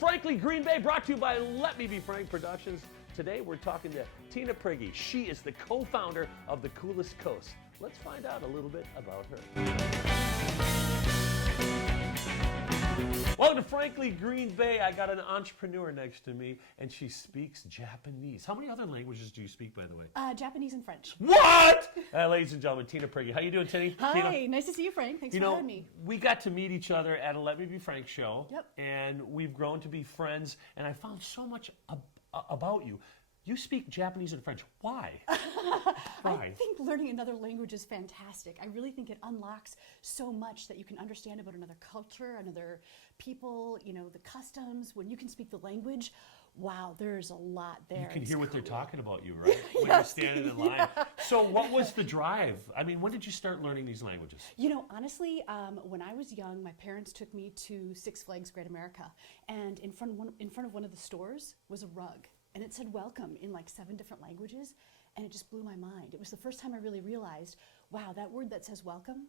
Frankly Green Bay, brought to you by Let Me Be Frank Productions. Today we're talking to Tina Prigge. She is the co-founder of The Coolest Coast. Let's find out a little bit about her. Welcome to Frankly Green Bay. I got an entrepreneur next to me, and she speaks Japanese. How many other languages do you speak, by the way? Japanese and French. What? Ladies and gentlemen, Tina Prigge. How you doing, Tinny? Hi, Tina? nice to see you, Frank. Thanks for having me. We got to meet each other at a Let Me Be Frank show. Yep. And we've grown to be friends, and I found so much about you. You speak Japanese and French. Why? Why? I think learning another language is fantastic. I really think it unlocks so much that you can understand about another culture, another people, the customs. When you can speak the language, wow, there's a lot there. You can hear what they're talking about you, right? When you're standing in line. So what was the drive? I mean, when did you start learning these languages? Honestly, when I was young, my parents took me to Six Flags Great America, and in front of one of the stores was a rug. And it said welcome in like 7 different languages, and it just blew my mind. It was the first time I really realized, wow, that word that says welcome,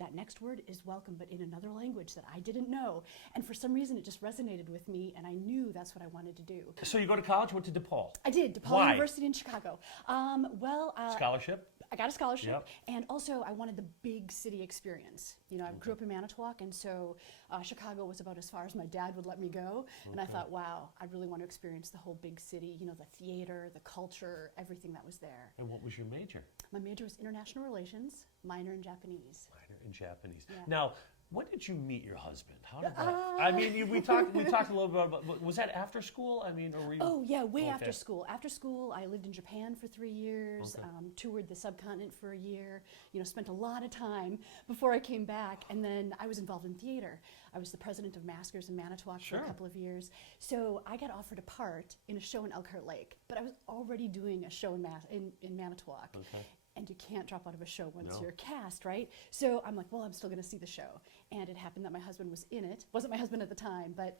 that next word is welcome, but in another language that I didn't know. And for some reason, it just resonated with me, and I knew that's what I wanted to do. So you go to college, went to DePaul? I did, DePaul Why? University in Chicago. Scholarship? I got a scholarship, Yep. and also I wanted the big city experience. I grew up in Manitowoc, and so Chicago was about as far as my dad would let me go. And I thought, wow, I really want to experience the whole big city, the theater, the culture, everything that was there. And what was your major? My major was international relations, minor in Japanese. Minor in Japanese. Yeah. Now, when did you meet your husband? How did that? I mean, we talked a little bit about. Was that after school? I mean, or were you? Oh yeah, way after school. After school, I lived in Japan for 3 years. Toured the subcontinent for a year. Spent a lot of time before I came back, and then I was involved in theater. I was the president of Maskers in Manitowoc for a couple of years. So I got offered a part in a show in Elkhart Lake, but I was already doing a show in Manitowoc. Okay. And you can't drop out of a show once you're cast, right? So I'm like, well, I'm still going to see the show. And it happened that my husband was in it. Wasn't my husband at the time, but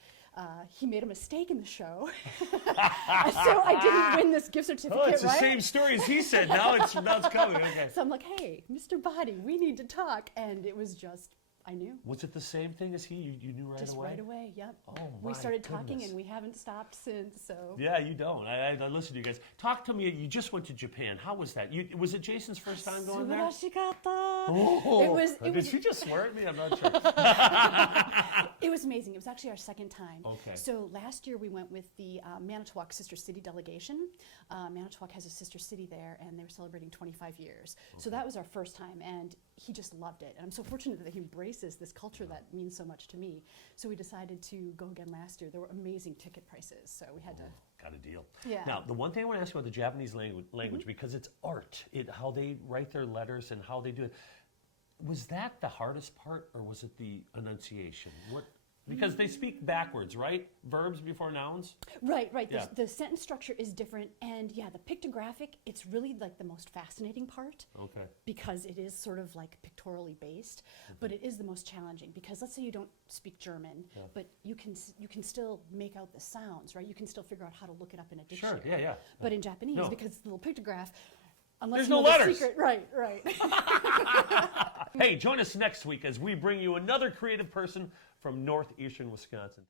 he made a mistake in the show. So I didn't win this gift certificate, Oh, it's right? the same story as he said. Now it's coming. Okay. So I'm like, hey, Mr. Body, we need to talk. And it was just, I knew. Was it the same thing as he? You knew right Just away? Right away, yep. Oh, my We started talking, goodness. and we haven't stopped since, so. Yeah, you don't. I listen to you guys. Talk to me. You just went to Japan. How was that? Was it Jason's first time going there? Oh, Did she just swear at me? I'm not sure. It was amazing. It was actually our second time. Okay. So last year we went with the Manitowoc Sister City delegation. Manitowoc has a sister city there, and they were celebrating 25 years. So that was our first time, and he just loved it. And I'm so fortunate that he embraces this culture that means so much to me. So we decided to go again last year. There were amazing ticket prices, so we had to. Got a deal. Yeah. Now, the one thing I want to ask you about the Japanese language because it's art, how they write their letters and how they do it. Was that the hardest part, or was it the enunciation? Because they speak backwards, right? Verbs before nouns? Right. Yeah. The sentence structure is different, and yeah, the pictographic, it's really like the most fascinating part. Okay. Because it is sort of like pictorially based, but it is the most challenging because let's say you don't speak German, but you can still make out the sounds, right? You can still figure out how to look it up in a dictionary. Sure, yeah. But in Japanese, because it's a little pictograph, unless There's you know no the letters. secret, right. Hey, join us next week as we bring you another creative person from northeastern Wisconsin.